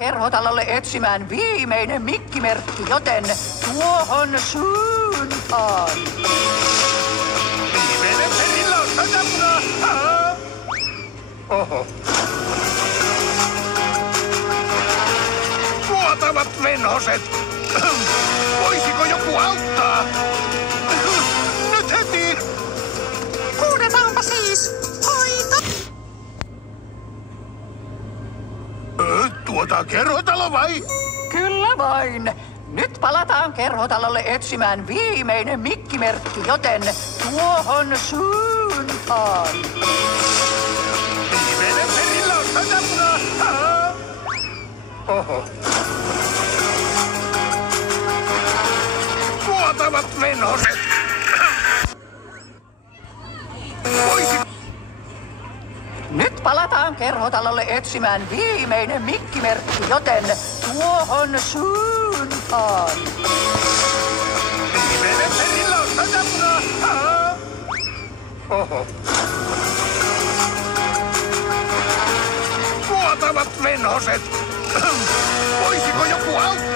kerhotalolle etsimään viimeinen mikkimerkki, joten tuohon suuntaan. Viimeinen perillä on satamuna. Oho. Vuotavat venhoset. Voisiko joku auttaa? Nyt heti! Huudetaanpa siis hoito! Tuota kerhotalo vai? Kyllä vain. Nyt palataan kerhotalolle etsimään viimeinen mikkimerkki, joten tuohon suuntaan. Viimeinen perillä on satamuna. Oho. Vuotavat venhoset. Nyt palataan kerhotalolle etsimään viimeinen mikkimerkki, joten tuohon suuntaan. Viimeinen perillä on satamuna. Oho. Vuotavat venhoset. Voisiko joku auttaa?